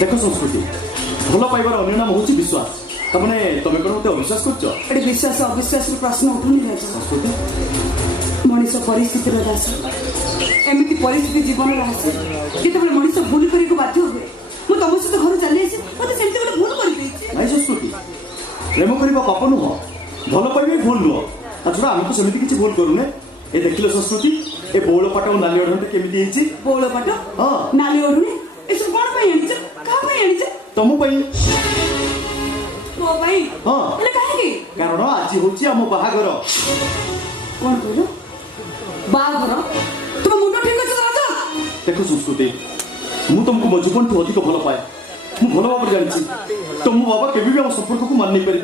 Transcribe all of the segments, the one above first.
देख संस्कृति भल पाइबार अन्य नाम हूँ विश्वास तमें तुम कौन मत अविश्वास कर विश्वास अविश्वास प्रश्न उठुनी संस्कृति मनीष परिस्थिति दास एमती परिस्थिति जीवन आसे जिते मनीष भूल करने बाध्य हुए मुझे तुम सहित घर चली मत से भूल कर नाई संस्कृति प्रेम करने पाप नुह भल पाइबे भूल नुह छड़ा आम तो सेमती किसी भूल करूने ए देख संस्कृति ए बौल पाट और नाली ओढ़ केमी बौल पाट हाँ नाली ओढ़ुनी एसब कौन क्या तुम हाँ कारण आज हूँ आम बाहागर कौन कहल बाहागर तुम मुंड ठीक अच्छे देख संस्कृति मु तुमको मो जीवन ठू अधिक भल पाए मुझे भल भाव जानी तो मो बाबा केवी भी आम संपर्क को मान नहीं पारि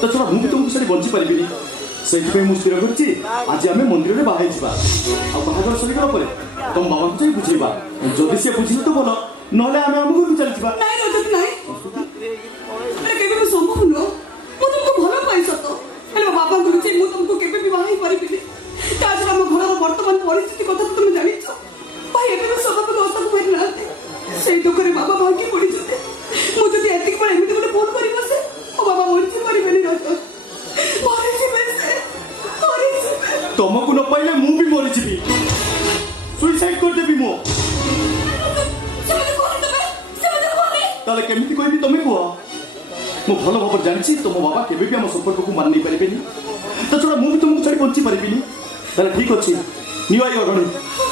तो छड़ा मुझे तुमको से बंची पारि से स्थिर कर आज आम मंदिर में बाहर जावा बाहागर सरीगला तुम बाबा को जाए बुझेगा जदि सी बुझे तो भल ना आम आम घर चली संभव नुह मुझे तुमको भल पाई सत बाबा मुझे तुमको केवे बाहर पारि आम घर बर्तमान परिस्थिति कथा तो तुम जान भाई एवं सब अवस्था को फेरी ना से दुख में बाबा भांगी पड़ी मुझे एति एमती गोटे भूल कर बसे मो बाबा बंची पारे तुमको न पाइले मु भी मरीजी सुइसाइड करदेवी मो ताले केमिति कहबी तमे कह मु भल भाव जानी तुम बाबा केवे भी आम संपर्क को मान नहीं पारे तो छड़ा मुझे तुमको छाड़ी बंची पारि ताले ठीक अच्छे निवाई अगणी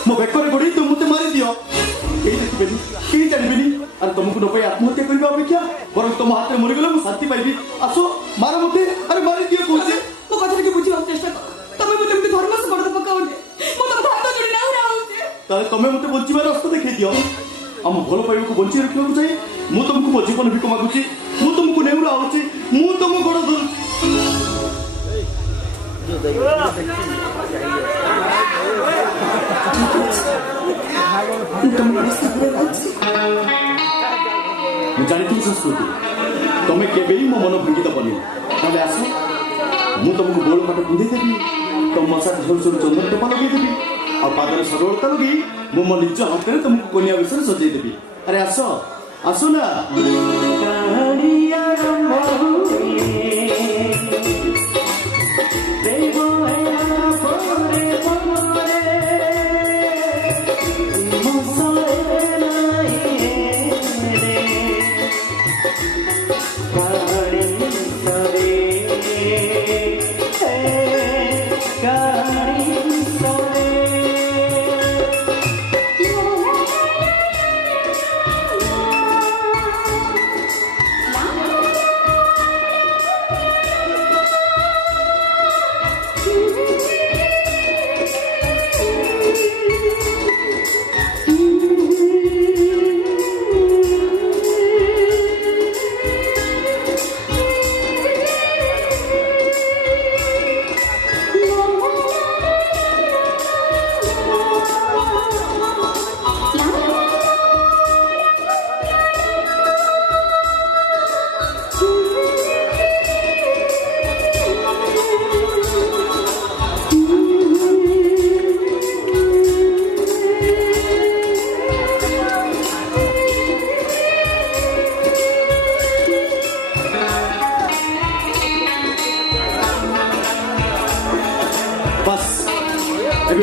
मो बेकर गोड़ी तुम मत मारी दियो कहीं देखिबेनी कहीं जानबेनी अरे तुमको न पाई आत्महत्या करबा अपेक्षा बर तुम हाथ में मरीगले मु शांति पाइबी आसो मार मते अरे मारी दियो कौसे मो कथा के बुझिबा चेष्टा कर तमे मते धर्म से बड़ पकाओने मो तो भात जोड़ी ना रहउचे ताले तमे मते बंचीबार रास्ता देखै दियो हम भल पाइबा को बंची रखियो चाहिए मु तुमको मो जीवन भिक मागुची मु तुमको नेउरा आउची मु तुम गोड़ धरुची जानी संस्कृति तुम्हें केवे मो मन भांगी दबनी ताले आस मु तुमको गोल पाट पिंधे देवी तुम मशा झोल झोल चंदन टोपा लगे देवी और पादर सरलता लगे मु मो निज हाथ में तुमको कन्या विषय सजाई देवी अरे आस आसो ना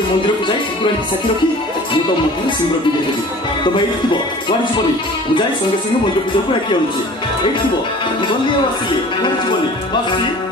मंदिर को जाए ठाकुर साथी रखी मु तो मंदिर सिंह विदे देवी तुम ये थी कौन जीवनी मुझे संगे संगे मंदिर पूजा को डाकी आनुची ये थी गली आसिए कौन जीवनी बस